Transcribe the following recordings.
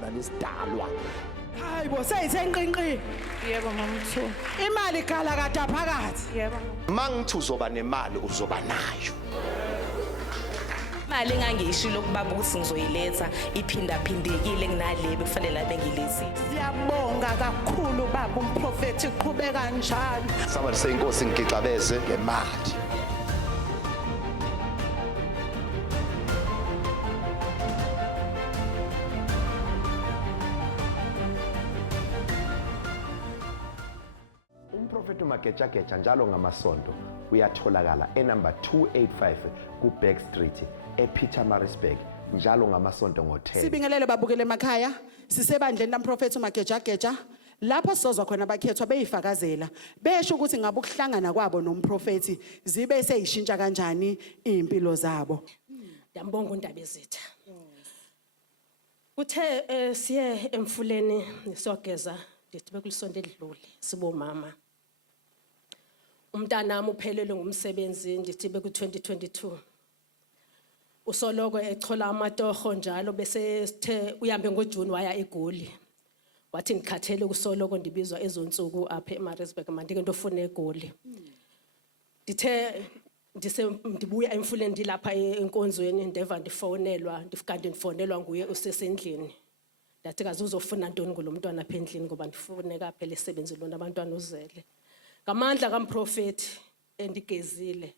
udaba lesidalwa. Hayibo seyithenqinqi. Yebo mamthu. Imali gala kade phakathi. Yebo. Mangithi uzoba nemali uzoba nayo. Imali engangishilo ukubaba ukuthi ngizoyiletha iphindaphindekile kunale bekufanele bengilethile. Siyabonga kakhulu baba umprofeti uqhubeka njalo. Saba senkosi ngigixabeze ngemali. Umprofeti uMagejageja njalo ngamasonto uyatholakala enumber 285 ku Back Street ePietermaritzburg njalo ngamasonto ngo10. Sibingelele babukele emakhaya sisebandleni laMprofeti uMagejageja lapho sizozwa khona abakhethwa beyifakazela besho ukuthi ngabe ukuhlangana kwabo nomprofeti zibe seyishintsha kanjani impilo zabo. Yambonga uNdaba Ezitha. Uthe siye emfuleni siyogeza ndithi bekulisonto edlule sibomama. Umntana wami uphelele ngumsebenzi ndithi beku 2022. Usoloko echola amatoho njalo bese sithe uhambe ngoJune waya eGoli. Wathi ngikhathele kusoloko ndibizwa ezonsuku apha eMaritzburg manje ke ndofuna eGoli. Ndibuya emfuleni ndilapha enkonzweni ndeva ndifonelwa ndifikade ndifonelwa nguye usesendlini. Ndathi kaze uzofuna ntoni ngolomntwana apha endlini ngoba ndifuneka phela isebenzi lona abantwana uzele. Ngamandla kaMprofeti endigezile.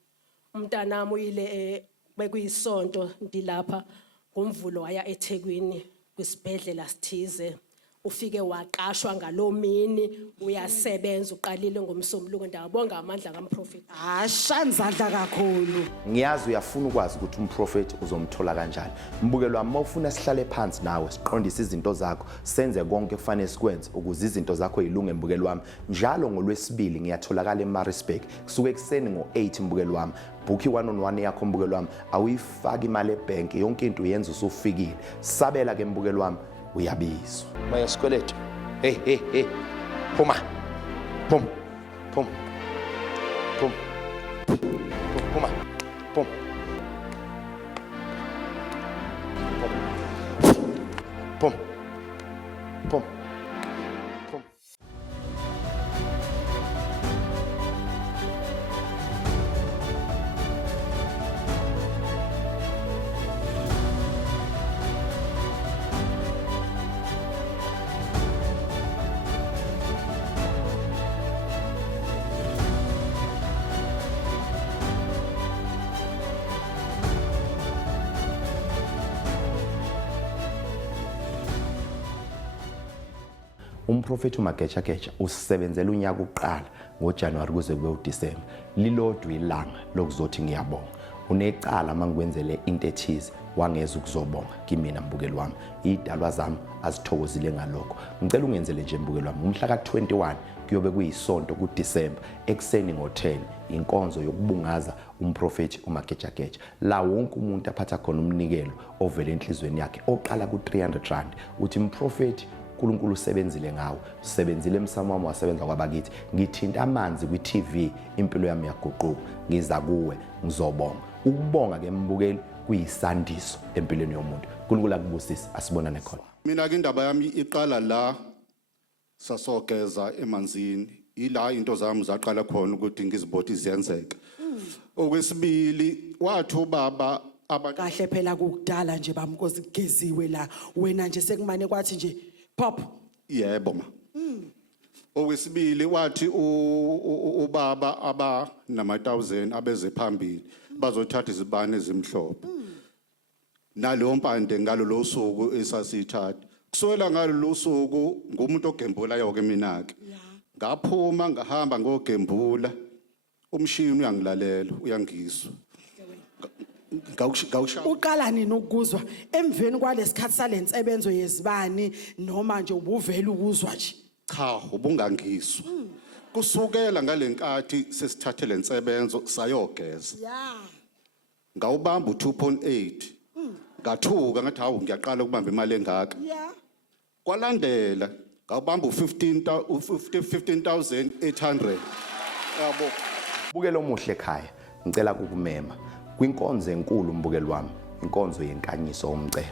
Umntana wami uyile bekuyisonto ndilapha ngomvulo waya eThekwini kwisibhedlela sithize. Ufike waqashwa ngalomini uyasebenza uqalile ngomsombuluko ndabonga amandla kaMprofeti. Ashanzadla kakhulu. Ngiyazi uyafuna ukwazi ukuthi umprofeti uzomthola kanjani. Mbukelo wami ufuna sihlale phansi nawe siqondise izinto zakho senze konke kufanele sikwenze ukuze izinto zakho yilunge mbukelo wami. Njalo ngolwesibili ngiyatholakala eMaritzburg kusuke ekseni ngo8 mbukelo wami. Book i-1-on-1 yakho mbukelo wami awuyifaki imali ebank yonke into uyenza usufikile. Sabela ke mbukelo wami uyabizwa. Maya sikweletu. Hey. Phuma. Phum. Phuma. Phum. Phum. Umprofeti uMagejageja usebenzela unyaka uqala ngoJanuary kuze kube uDisemba. Lilodwa ilanga lokuzothi ngiyabonga. Unecala mangikwenzele into ethize wangeza ukuzobonga kimina mbukelo wami. Idalwa zami azithokozile ngalokho. Ngicela ungenzele nje mbukelo wami umhla ka21 kuyobe kuyisonto kuDisemba ekseni hotel inkonzo yokubungaza umprofeti uMagejageja. La wonke umuntu aphatha khona umnikelo ovela enhlizweni yakhe oqala ku300 rand. Uthi umprofeti uNkulunkulu usebenzile ngawo usebenzile emsamo wami wasebenza kwabakithi ngithinta amanzi kwiTV impilo yami yaguquka ngiza kuwe ngizobonga ukubonga ke mbukeli kuyisandiso empilweni yomuntu uNkulunkulu akubusise asibonane khona. Mina ke indaba yami iqala la sasogeza emanzini ila into zami zaqala khona ukuthi ngizibothe izenzeka. Okwesibili wathi ubaba kahle phela kukudala nje bamnkosi kugeziwe la wena nje sekumane kwathi nje pop. Yebo ma. Okwesibili wathi ubaba aba nama1000 abeze phambili bazothatha izibane ezimhlophe. Nalo mpande ngalo lo suku esasithatha. Kuswela ngalo lo suku ngumuntu ogembula yonke mina ke. Ngaphuma ngahamba ngogembula umshini uyangilalela uyangizwa. Uqala nini ukuzwa emveni kwalesikhathi salensebenzo yezibani noma nje ubuvela ukuzwa nje? Cha ubungangiswa. Kusukela ngalenkathi sesithathe lensebenzo sayogeza. Ngawubamba u2.8. Ngathuka ngathi hawu ngiyaqala ukubamba imali engaka. Kwalandela ngawubamba u15800. Yabo. Bukelo omuhle ekhaya. Ngicela kukumema kwinkonzo enkulu mbukelo wami inkonzo yenkanyiso omcebo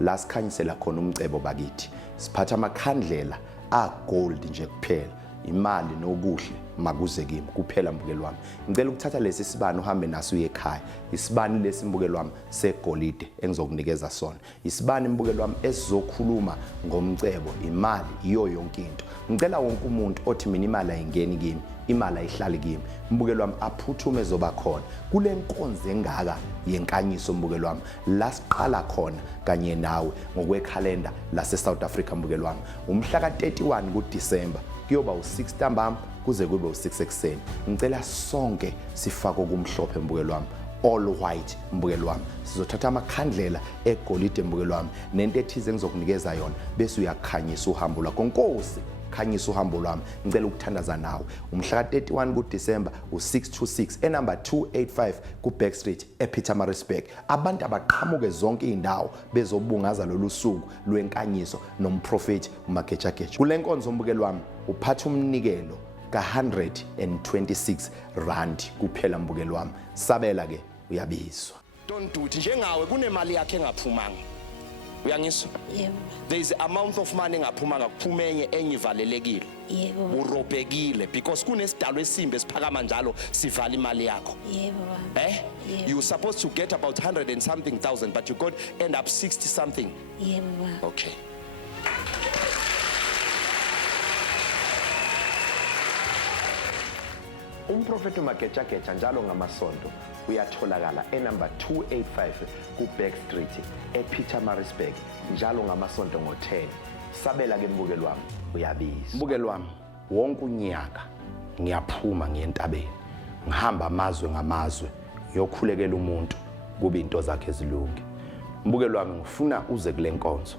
la sikhanyisela khona umcebo bakithi siphatha amakhandlela gold nje kuphela imali nokuhle makuze kimi kuphela mbukeli wami ngicela ukuthatha lesi sibani uhambe naso uye ekhaya isibani lesi mbukeli wami segolide engizokunikeza sona isibani mbukeli wami esizokhuluma ngomcebo imali iyo yonke into ngicela wonke umuntu othi mina imali ayingeni kimi imali ayihlali kimi mbukeli wami aphuthume ezoba khona kule nkonzo engaka yenkanyiso mbukeli wami la siqala khona kanye nawe ngokwekhalenda lase South Africa mbukeli wami umhla ka31 kuDisemba kuyoba u6 ntambama kuze kube u6 ekseni ngicela sonke sifake okumhlophe mbukeli wami all white mbukeli wami sizothatha amakhandlela egolide mbukeli wami nento ethize engizokunikeza yona bese uyakhanyisa uhambo lwakho Nkosi khanyisa uhambo lwami ngicela ukuthandaza nawe umhla ka31 kuDisemba u626 enumber 285 ku Backstreet ePietermaritzburg abantu abaqhamuke zonke indawo bezobungaza lolu suku lwenkanyiso nomprofeti uMagejageja kule nkonzo mbukeli wami uphatha umnikelo ka126 rand kuphela mbukeli wami sabela ke uyabizwa don't do it njengawe kunemali yakhe engaphumanga uyangizwa Yebo. there is a amount of money engaphumanga kuphume enye enyivalelekile Yebo. urobhekile because kunesidalo esimbe siphakama njalo sivala imali yakho Yebo baba. Yebo. you supposed to get about 100 and something thousand but you got end up 60 something Yebo baba. okay umprofeti uMagejageja njalo ngamasonto uyatholakala enumber 285 ku Backstreet ePietermaritzburg njalo ngamasonto ngo10 sabela ke mbukeli wami uyabizwa mbukeli wami wonke unyaka ngiyaphuma ngiyentabeni ngihamba amazwe ngamazwe ngiyokhulekela umuntu kube into zakhe ezilungi mbukeli wami ngifuna uze kule nkonzo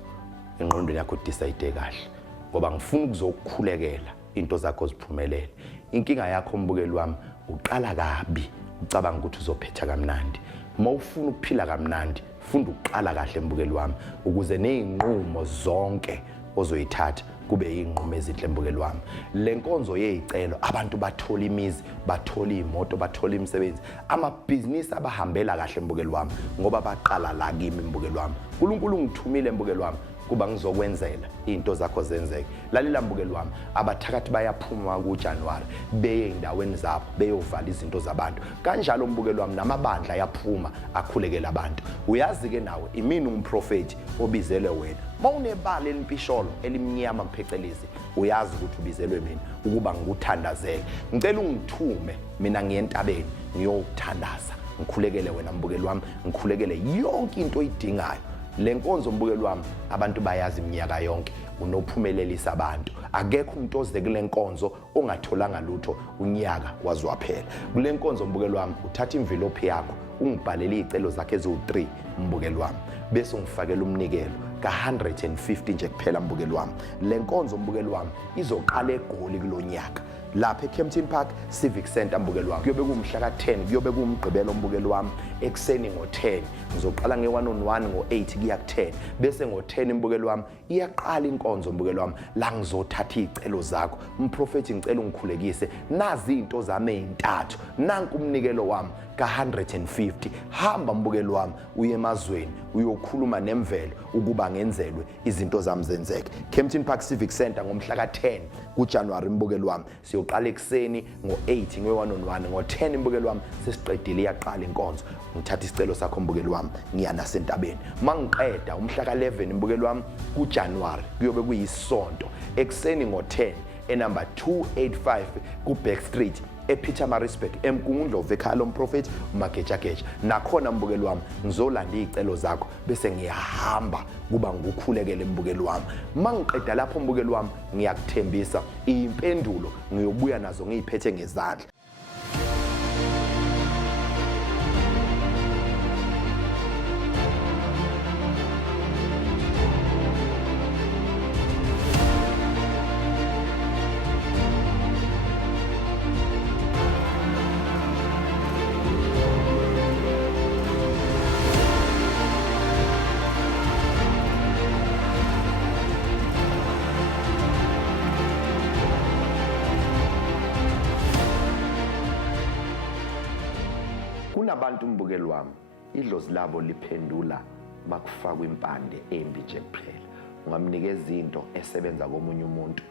engqondweni yakho decide kahle ngoba ngifuna ukuzokukhulekela into zakho ziphumelele inkinga yakho mbukeli wami uqala kabi ucabanga ukuthi uzophetha kamnandi mawufuna ukuphila kamnandi funda uqala kahle mbukeli wami ukuze nezinqumo zonke ozoyithatha kube inqumo ezinhle mbukeli wami le nkonzo yezicelo abantu bathola imizi bathola imoto bathola imisebenzi amabhizinisi abahambela kahle mbukeli wami ngoba baqala la kimi mbukeli wami uNkulunkulu ngithumile mbukeli wami kuba ngizokwenzela into zakho zenzeke lalela mbukeli wami abathakathi bayaphuma kuJanuary beye endaweni zabo beyovala izinto zabantu kanjalo mbukeli wami namabandla ayaphuma akhulekela abantu uyazi ke nawe imini umprofeti obizele wena mawunebala elimpisholo elimnyama mphecelezi uyazi ukuthi ubizelwe mina ukuba ngikuthandazele ngicela ungithume mina ngiyentabeni ngiyokuthandaza ngikhulekele wena mbukeli wami ngikhulekele yonke into oyidingayo le nkonzo mbukeli wami abantu bayazi iminyaka yonke unophumelelisa abantu akekho umuntu oze kule nkonzo ongatholanga lutho unyaka waziwaphela kule nkonzo mbukeli wami uthatha imvilophi yakho ungibhalele izicelo zakhe eziwu3 mbukeli wami bese ungifakela umnikelo ka150 nje kuphela mbukeli wami le nkonzo mbukeli wami izoqala eGoli kulonyaka lapha eKempton Park Civic Center mbukeli wami kuyobe kumhla ka10 kuyobe kumgqibelo mbukeli wami ekseni ngo10 ngizoqala nge1-on-1 ngo8 kuya ku10 bese ngo10 mbukeli wami iyaqala inkonzo mbukeli wami la ngizothatha izicelo zakho umprofeti ngicela ungikhulekise nazi izinto zami ezintathu nanku umnikelo wami ka150 hamba mbukeli wami uye emazweni uyokhuluma nemvelo ukuba ngenzelwe izinto zami zenzeke Kempton Park Civic Center ngomhla ka10 kuJanuary mbukeli wami siyoqala ekseni ngo8 nge1-on-1 ngo10 mbukeli wami sesiqedile iyaqala inkonzo ngithatha isicelo sakho mbukeli wami ngiya nasentabeni mangiqeda umhla ka11 mbukeli wami kuJanuary kuyobe kuyisonto ekseni ngo10 enumber 285 ku Backstreet ePietermaritzburg emkungundlovu ekhaya lomprofeti uMagejageja nakhona mbukeli wami ngizolanda izicelo zakho bese ngiyahamba kuba ngikukhulekele mbukeli wami mangiqeda lapho mbukeli wami ngiyakuthembisa impendulo ngiyobuya nazo ngiziphethe ngezandla kunabantu mbukeli wami idlozi labo liphendula makufakwa impande embi nje kuphela. Ungamnikeza into esebenza komunye umuntu,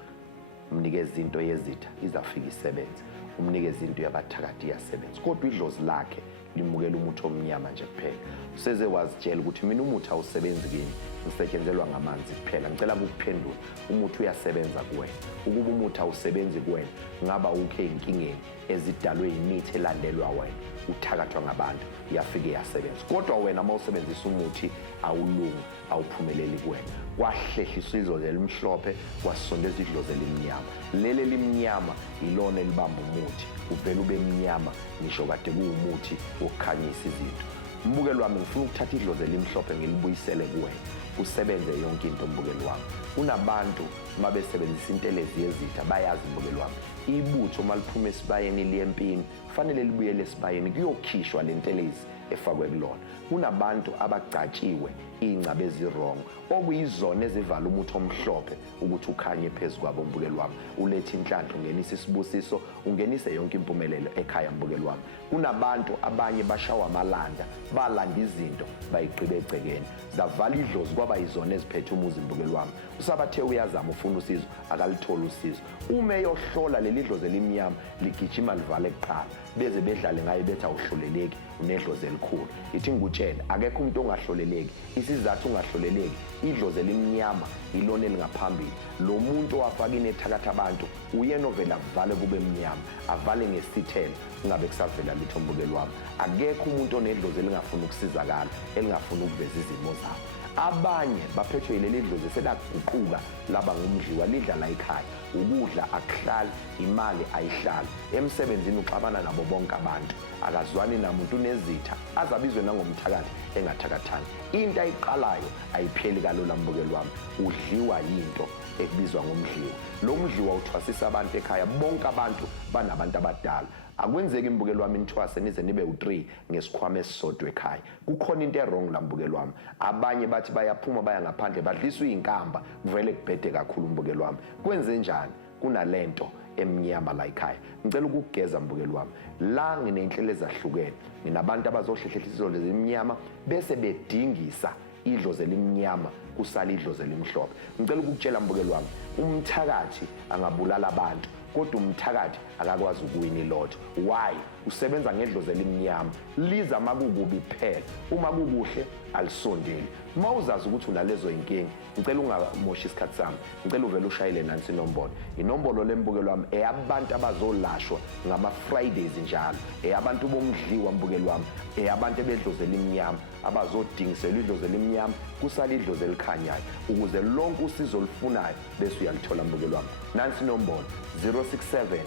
umnikeza into yezitha izafika isebenze, umnikeza into yabathakathi iyasebenza. Kodwa idlozi lakhe limukela umuthi omnyama nje kuphela. Useze wazitshela ukuthi mina umuthi awusebenzi kimi, ngisetshenzelwa ngamanzi kuphela. Ngicela ukuphendula, umuthi uyasebenza kuwena. Ukuba umuthi awusebenzi kuwena, ngaba ukhe inkingeni ezidalwe imithi elandelwa wena, uthakathwa ngabantu, iyafike yasebenza. Kodwa wena mawusebenzisa umuthi awulungi, awuphumeleli kuwena. Kwahlehliswa idlozi elimhlophe, kwasondezwa idlozi elimnyama. Leli limnyama ilona elibamba umuthi, uvela ube mnyama ngisho kade kuwumuthi wokukhanyisa izinto. Mbukeli wami, ngifuna ukuthatha idlozi elimhlophe ngilibuyisele kuwena, kusebenze yonke into. Mbukeli wami, kunabantu mabesebenzisa intelezi yezitha bayazi. Mbukeli wami, ibutho maliphuma esibayeni liyempini kufanele libuyele esibayeni kuyokhishwa lentelezi efakwe kulona. Kunabantu abagcatshiwe ingcabe ezirong okuyizona ezivala umuthi omhlophe ukuthi ukhanye phezulu kwabo. Mbukeli wami, ulethe inhlanhla, ungenisa isibusiso, ungenise yonke impumelelo ekhaya. Mbukeli wami, kunabantu abanye bashawa amalanda, balanda izinto bayiqibe egcekeni, zavala idlozi kwaba yizona eziphethe umuzi. Mbukeli wami, usabathe uyazama ufuna usizo akalitholi usizo. Uma eyohlola leli dlozi elimnyama ligijima livale kuqala, beze bedlale ngaye bethi awuhloleleki, unedlozi elikhulu. Ithi ngikutshela akekho umuntu ongahloleleki. Isizathu ungahloleleki, idlozi elimnyama ilona elingaphambili. Lo muntu owafaka inethakatha abantu uyena ovela avale kube mnyama, avale ngesithelo kungabe kusavela lutho. Mbukeli wami, akekho umuntu onedlozi elingafuna ukusizakala, elingafuna ukuveza izimo zabo. Abanye baphethwe yileli dlozi selaguquka laba ngumdliwa, lidla la ekhaya, ukudla akuhlali, imali ayihlali, emsebenzini uxabana nabo bonke abantu, akazwani namuntu, unezitha azabizwe nangomthakathi engathakathani. Into ayiqalayo ayipheli kalula. Mbukeli wami, udliwa yinto ekubizwa ngomdliwa. Lo mdliwa uthwasisa abantu ekhaya, bonke abantu banabantu abadala. Akwenzeki mbukeli wami nithwase nize nibe u3 ngesikhwama esisodwa ekhaya. Kukhona into errong la mbukeli wami. Abanye bathi bayaphuma baya ngaphandle badliswa izinkamba, kuvele kubhede kakhulu. Mbukeli wami, kwenze njani? Kunalento emnyama la ekhaya. Ngicela ukugeza mbukeli wami, la nginenhlelo ezahlukene, nginabantu abazohlehlehlisa idlozi elimnyama bese bedingisa idlozi elimnyama kusala idlozi elimhlophe. Ngicela ukukutshela mbukeli wami, umthakathi angabulala abantu kodwa umthakathi akakwazi ukuwina ilotho. Why? Usebenza ngedlozi elimnyama, liza makukubi kuphela, uma kukuhle alisondeli. Mawuzazi ukuthi unalezo inkingi, ngicela ungamoshi isikhathi sami, ngicela uvele ushayele nansi inombolo. Inombolo lembukeli wami eyabantu abazolashwa ngama Fridays njalo, eyabantu bomdliwa mbukeli wami, eyabantu bedlozi elimnyama abazodingiselwa idlozi elimnyama kusala idlozi elikhanyayo, ukuze lonke usizo olufunayo bese uyalithola mbukeli wami. Nansi inombolo 067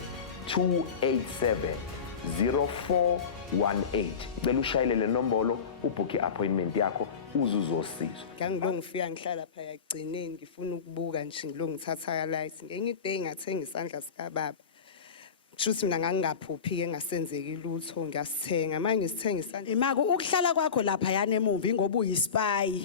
287 0418. Bela ushayele le nombolo ubhuke appointment yakho uzuzosizwa. Ngangilo ngifika ngihlala phaya egcineni ngifuna ukubuka nje ngilo ngithatha light. Ngenye day ngathenga isandla sika baba. Kushuthi mina ngangingaphuphi ke ngasenzeki lutho ngasithenga. Manje ngisithenga isandla. Imako ukuhlala kwakho lapha yana emuvi ngoba uyispy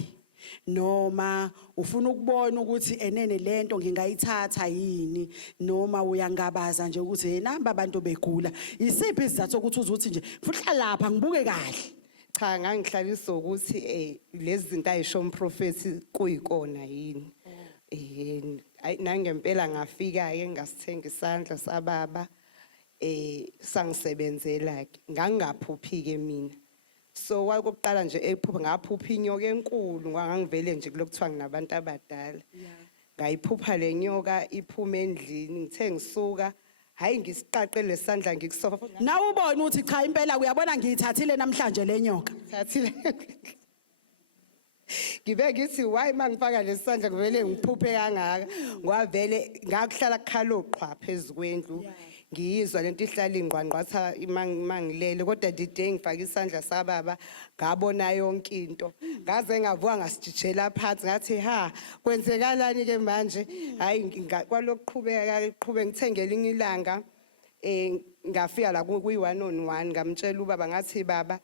noma ufuna ukubona ukuthi enene lento ngingayithatha yini, noma uyangabaza nje ukuthi namba abantu begula. Isiphi isizathu ukuthi uzuthi nje futhi lapha ngibuke kahle? Cha, ngangihlalisa ukuthi lezi zinto ayisho umprofeti kuyikona yini. Nangempela ngafika ke ngasithenga isandla sababa sangisebenzela ke. Ngangingaphuphi ke mina. So wakokuqala nje ephupha ngaphupha inyoka enkulu, ngangivele nje kulokuthiwa nginabantu abadala. Ngayiphupha le nyoka iphuma endlini, ngithe ngisuka hayi ngisiqaqe lesandla ngikusofa. Na ubona ukuthi cha impela uyabona ngiyithathile namhlanje le nyoka. Thathile. Ngibe ngithi why mangifaka lesandla kuvele ngiphuphe kangaka. Ngwavele ngakuhlala khaloqhwa phezukwendlu. Ngiyizwa lento ihlala ingqwanqwatha mangilele, kodwa dide ngifaka isandla sababa ngabona yonke into. Ngaze ngavuka ngasijijela phansi ngathi ha kwenzekalani ke manje? Hayi kwalokuqhubeka iqhube ngithengele ingilanga ngafika la kuyi1-on-1 ngamtshela ubaba ngathi baba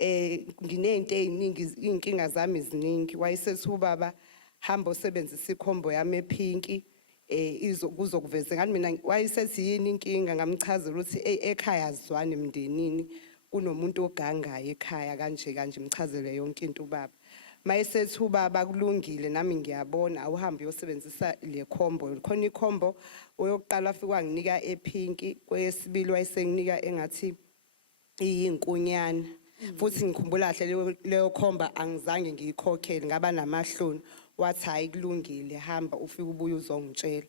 nginezinto eziningi, inkinga zami ziningi. Wayesethi ubaba hamba usebenzisa ikhombo yami epinki kuzokuveza ngani mina. Wayesethi yini inkinga? Ngamchazela ukuthi ekhaya azwani emndenini, kunomuntu ogangayo ekhaya kanje kanje, mchazele yonke into ubaba. mayesethi ubaba kulungile nami ngiyabona awuhambe uyosebenzisa le combo khona ikhombo oyokuqala afika wanginika epinki kwesibili wayesenginika engathi iyinkunyana futhi ngikhumbula kahle leyo khomba angizange ngiyikhokhele ngaba namahloni wathi hayi kulungile hamba ufike ubuye uzongitshela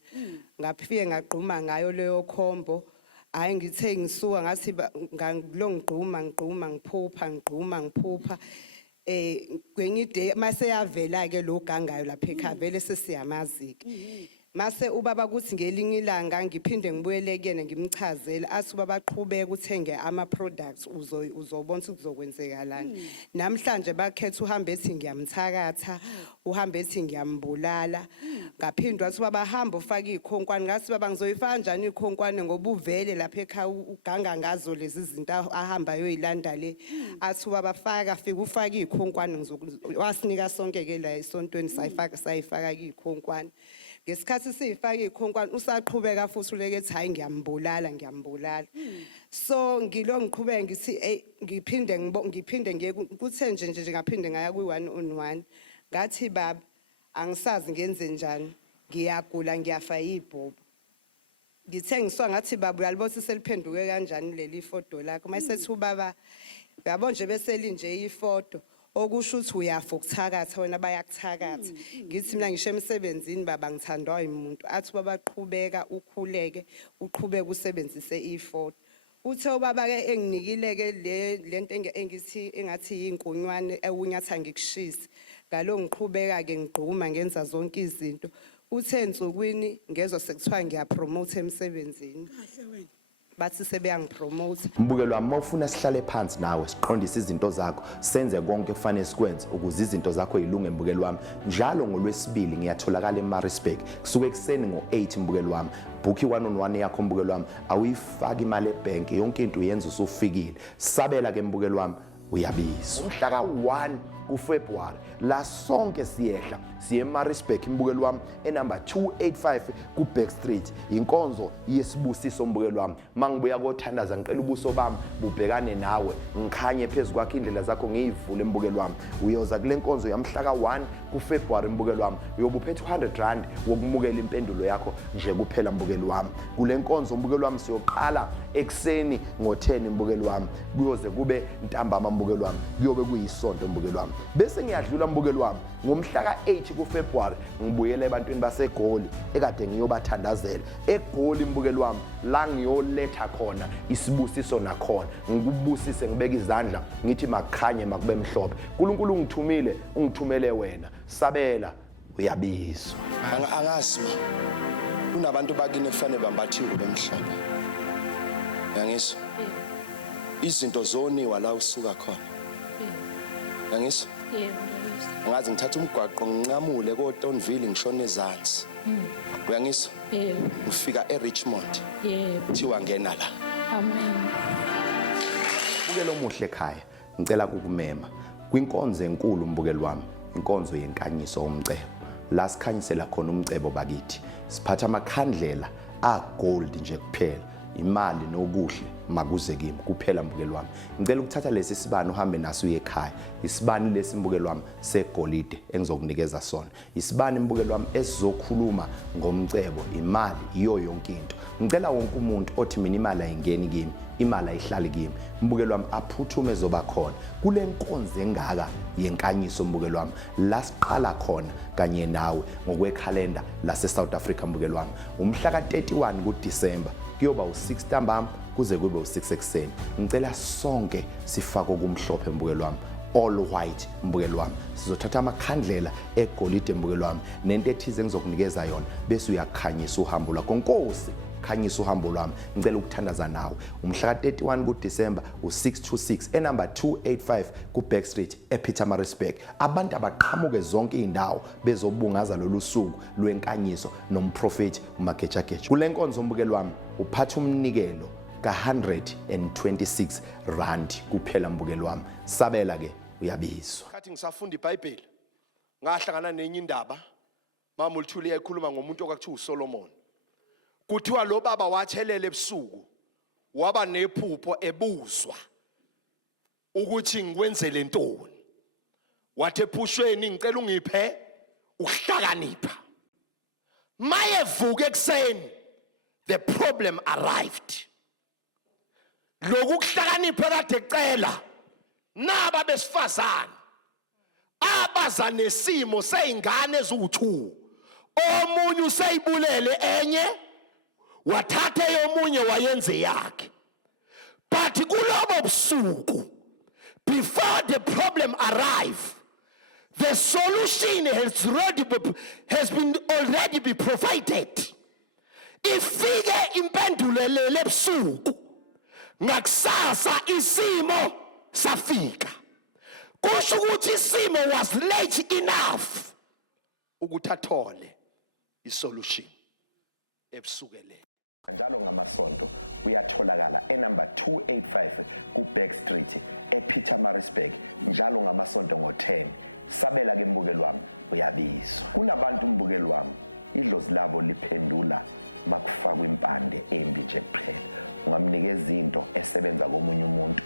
ngaphiye ngaqhuma ngayo leyo khombo hayi ngithe ngisuka ngathi lo ngigquma ngiphupha kwenye ide mase yavela ke lo gangayo lapha ekhaya vele sesiyamaziki mase ubaba kuthi ngelinye ilanga ngiphinde ngibuyele kuyena ngimchazele athi ubaba qhubeka uthenge ama products uzobona ukuthi kuzokwenzekalani namhlanje bakhetha uhambe ethi ngiyamthakatha uhambe ethi ngiyambulala ngaphindwa athi ubaba hamba ufaka ikhonkwane ngathi baba ngizoyifaka kanjani ikhonkwane ngoba uvele lapha ekhaya uganga ngazo lezi zinto ahamba yoyilanda le athi ubaba fika ufaka ikhonkwane wasinika sonke ke la esontweni sayifaka ikhonkwane ngesikhathi siyifaka ikhonkwane usaqhubeka futhi ulekethi hayi ngiyambulala so ngiqhubeka ngithi ngiphinde ngiye kuthe nje ngaphinde ngaya kwi1 on 1 ngathi baba angisazi ngenze njani ngiyagula ngiyafa yibhobo ngithe ngiswa ngathi baba uyalibothi seliphenduke kanjani leli ifoto lakho mayisethi ubaba yabo nje bese linje ifoto okusho ukuthi uyafa ukuthakatha wena bayakuthakatha ngithi mina ngisho emsebenzini baba ngithandwa umuntu athi baba qhubeka ukhuleke uqhubeka usebenzise ifoto uthe ubaba ke enginikile ke lento engithi engathi yinkunywane ewunyatha ngikushisa ngalo ngiqhubeka ke ngigquma ngenza zonke izinto uthe ensukwini ngezwe sekuthiwa ngiyapromote emsebenzini kahle wena bathi sebeyangipromote mbukelo wami mawufuna sihlale phansi nawe siqondise izinto zakho senze konke kufanele sikwenze ukuze izinto zakho yilunge mbukelo wami njalo ngolwesibili ngiyatholakala eMaritzburg kusuke ekseni ngo8 mbukelo wami book i1 on 1 yakho mbukelo wami awuyifaki imali ebank yonke into uyenza usufikile sabela ke mbukelo wami uyabizwa umhla ka1 kuFebruary la sonke siyehla siye eMaritzburg imbukelo wami enumber 285 kuBack Street inkonzo yesibusiso mbukelo wami mangibuya kothandaza ngicela ubuso bami bubhekane nawe ngikhanye phezulu kwakhe indlela zakho ngiyivule mbukelo wami uyoza kule nkonzo yamhla ka1 kuFebruary mbukelo wami uyobuphethe 100 rand wokumukela impendulo yakho nje kuphela mbukelo wami kule nkonzo mbukelo wami siyoqala ekseni ngo10 mbukelo wami kuyoze kube ntambama mbukelo wami kuyobe kuyisonto mbukelo wami bese ngiyadlula mbukelo wami ngomhla ka8 kuFebruary ngibuyele ebantwini baseGoli ekade ngiyobathandazela eGoli mbukelo wami la ngiyoletha khona isibusiso nakhona ngikubusise ngibeka izandla ngithi makhanye makube mhlophe uNkulunkulu ungithumele wena sabela uyabizwa angazi kunabantu bakini kufanele bambathi ingubo emhlophe yangizwa izinto zoniwa la usuka khona yangizwa ngazi ngithatha umgwaqo nginqamule koTonville ngishona ezantsi uyangizwa ufika eRichmond thiwa ngena la Amen. Mbukelo omuhle ekhaya ngicela kukumema kwinkonzo enkulu mbukelo wami inkonzo yenkanyiso umcebo la sikhanyisela khona umcebo bakithi siphatha amakhandlela agold nje kuphela imali nokuhle makuze kimi kuphela mbukelo wami ngicela ukuthatha lesi sibani uhambe naso uye ekhaya isibani lesi mbukelo wami segolide engizokunikeza sona isibani mbukelo wami esizokhuluma ngomcebo imali iyo yonke into ngicela wonke umuntu othi mina imali ayingeni kimi imali ayihlali kimi mbukelo wami aphuthume zoba khona kule nkonzo engaka yenkanyiso mbukelo wami la siqala khona kanye nawe ngokwekhalenda lase South Africa mbukelo wami umhla ka31 kuDisemba kuyoba u6 ntambama kuze kube u6 ekseni ngicela sonke sifake okumhlophe mbukelo wami all white mbukelo wami sizothatha amakhandlela egolide mbukelo wami nento ethize engizokunikeza yona bese uyakhanyisa uhambo lwakho Nkosi khanyisa uhambo lwami ngicela ukuthandaza nawe umhla ka31 kuDisemba u626 enumber 285 kuBack Street ePietermaritzburg abantu abaqhamuke zonke indawo bezobungaza lolu suku lwenkanyiso nomprofeti uMagejageja kule nkonzo mbukelo wami uphatha umnikelo ka126 rand kuphela mbukelo wami sabela ke uyabizwa khathi ngisafunda iBhayibheli ngahlangana nenye indaba mama uLthuli ekhuluma ngomuntu okuthiwa uSolomon kuthiwa lo baba wathelele ebusuku waba nephupho ebuzwa ukuthi ngikwenzele ntoni wathi ephushweni ngicela ungiphe ukuhlakanipha. Mayevuka ekseni, the problem arrived. Lokhu kuhlakanipha kade ecela naba besifazane abaza nesimo seyingane eziwu2. Omunye useyibulele enye wathatha eyomunye wayenze yakhe. But kulobo busuku, before the problem arrive, the solution has been already be provided. Ifike impendulo lele busuku, ngakusasa isimo safika. Kusho ukuthi isimo was late enough ukuthi athole isolution ebusukele. Njalo ngamasonto uyatholakala enumber 285 ku Back Street ePietermaritzburg njalo ngamasonto ngo10. Sabela ke mbukeli wami uyabizwa. Kunabantu mbukeli wami idlozi labo liphendula makufakwa impande embi nje kuphela. Ungamnikeza izinto esebenza komunye umuntu,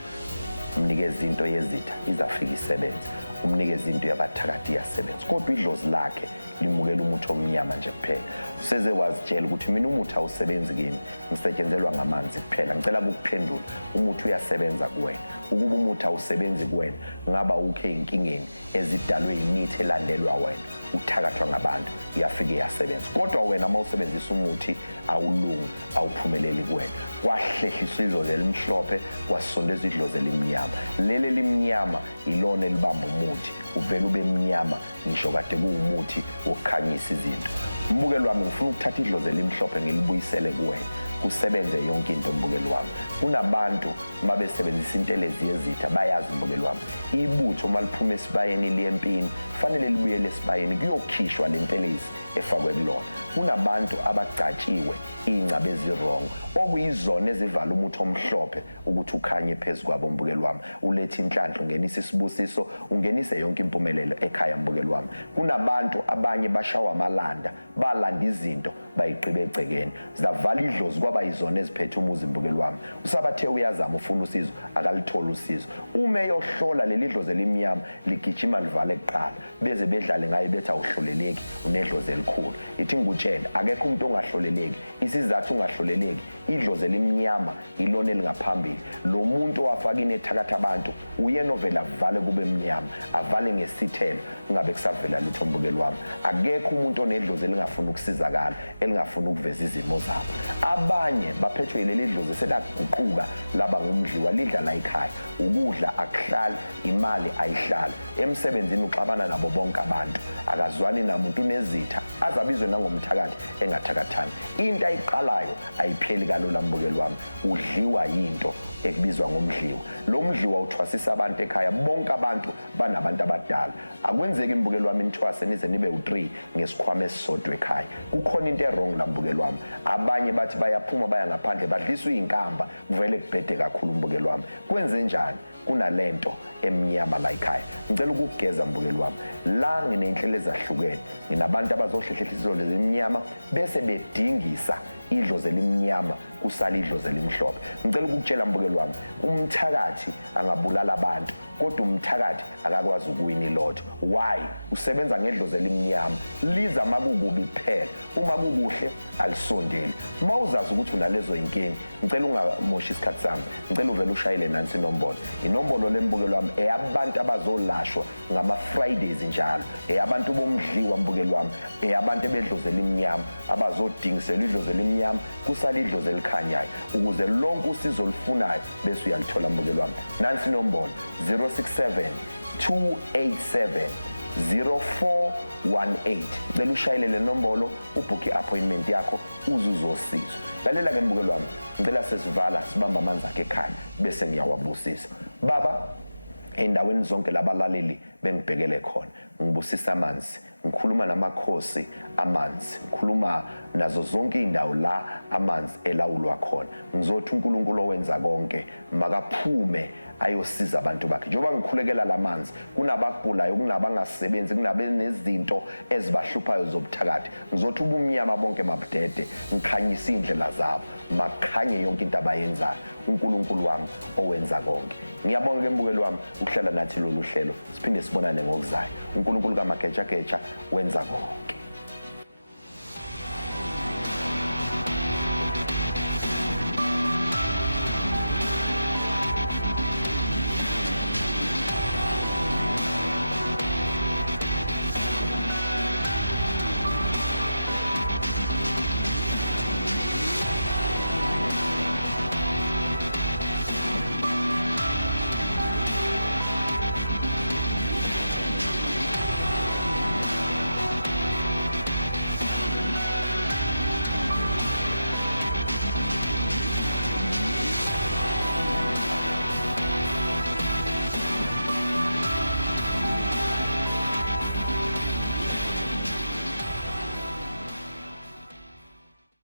umnikeza izinto yezitha izafika isebenza, umnikeza izinto yabathakati yasebenza. Kodwa idlozi lakhe limukela umuthi omnyama nje kuphela. Useze wazitshela ukuthi mina umuthi awusebenzi kimi, ngisetshenzelwa ngamanzi kuphela. Ngicela ukuphendula, umuthi uyasebenza kuwena. Ukuba umuthi awusebenzi kuwena, ngaba ukhe inkingeni ezidalwe imithi elandelwa wena, uthakathwa ngabantu, uyafika yasebenza. Kodwa wena mawusebenzisa umuthi awulungi, awuphumeleli kuwena. Kwahlehliswa idlozi elimhlophe, kwasondeza idlozi elimnyama. Lele limnyama ilona elibamba umuthi, uvela ube mnyama ngisho kade kuwumuthi wokukhanyisa izinto. Mbukeli wami ngifuna ukuthatha idlozi elimhlophe ngilibuyisele kuwena, kusebenze yonke into mbukeli wami. Kunabantu mabesebenzisa intelezi yezitha bayazi mbukeli wami. Ibutho maliphuma esibayeni liyempini fanele libuyele esibayeni kuyokhishwa lentelezi efakwe kulona. Kunabantu abacatshiwe ingcabe ezirong okuyizona ezivala umuthi omhlophe ukuthi ukhanye phezulu kwabo mbukeli wami. Ulethe inhlanhla ungenisa isibusiso, ungenise yonke impumelelo ekhaya mbukeli wami. Kunabantu abanye bashawa amalanda, balanda izinto bayiqibe egcekeni, zavala idlozi kwaba izona eziphethe umuzi mbukeli wami. Usabathe uyazama ufuna usizo akalithola usizo. Uma eyohlola leli dlozi elimnyama ligijima livale kuqala beze bedlale ngaye bethi awuhloleleki unedlozi elikhulu. Ithi ngutshela akekho umuntu ongahloleleki. Isizathu ungahloleleki idlozi elimnyama ilona elingaphambili. Lo muntu owafaka inethakatha abantu uyena ovela avale kube mnyama, avale ngesithelo ngabe kusavela lutho mbukeli wami. Akekho umuntu onedlozi elingafuna ukusizakala, elingafuna ukuveza izimo zabo. Abanye baphethwe yileli dlozi selaguquka laba ngumdliwa, lidla la ekhaya, ukudla akuhlali, imali ayihlali, emsebenzini uxabana nabo bonke abantu, akazwani namuntu unezitha, azabizwe nangomthakathi engathakathani. Into ayiqalayo ayipheli kalula mbukeli wami, udliwa yinto ekubizwa ngomdliwa. Lo mdliwa uthwasisa abantu ekhaya, bonke abantu banabantu abadala. Akwenzeki mbukeli wami nithwase nize nibe u3 ngesikhwama esisodwa ekhaya. Kukhona into errong la mbukeli wami. Abanye bathi bayaphuma baya ngaphandle badliswa izinkamba, kuvele kubhede kakhulu mbukeli wami. Kwenze njani? Kunalento emnyama la ekhaya. Ngicela ukugeza mbukeli wami. La nginenhlelo ezahlukene. Nginabantu abazohlehlehlisa idlozi elimnyama bese bedingisa idlozi elimnyama kusala idlozi elimhlophe. Ngicela ukukutshela mbukeli wami, umthakathi angabulala abantu kodwa umthakathi akakwazi ukuwina ilotho. Why? Usebenza ngedlozi elimnyama, liza makukubi kuphela, uma kukuhle alisondeli. Mawuzazi ukuthi unalezo inkingi, ngicela ungamoshi isikhathi sami, ngicela uvele ushayele nansi inombolo. Inombolo lembukeli wami eyabantu abazolashwa ngama Fridays njalo, eyabantu bomdliwa mbukeli wami, eyabantu bedlozi elimnyama abazodingisela idlozi elimnyama kusala idlozi elikhanyayo ukuze lonke usizo olufunayo bese uyalithola mbukeli wami. Nansi inombolo 067 287 0418. Bela ushayele le nombolo ubhuke appointment yakho uzuzosizwa. Lalela ke mbukeli wami, ngicela sesivala sibamba amanzi akhe ekhaya bese ngiyawabusisa. Baba, endaweni zonke labalaleli bengibhekele khona, ngibusisa amanzi ngikhuluma namakhosi amanzi, ngikhuluma nazo zonke indawo la amanzi elawulwa khona. Ngizothi uNkulunkulu owenza konke makaphume ayosiza abantu bakhe. Njengoba ngikhulekela lamanzi, kunabagulayo, kunabangasebenzi, kunabenezinto ezibahluphayo zobuthakathi. Ngizothi ubumnyama bonke mabudede, ngikhanyisa indlela zabo, makhanye yonke into abayenzayo. uNkulunkulu wami owenza konke. Ngiyabonga embukeli wami ukuhlala nathi lolu hlelo. Siphinde sibonane ngokuzayo. uNkulunkulu kaMageja wenza konke.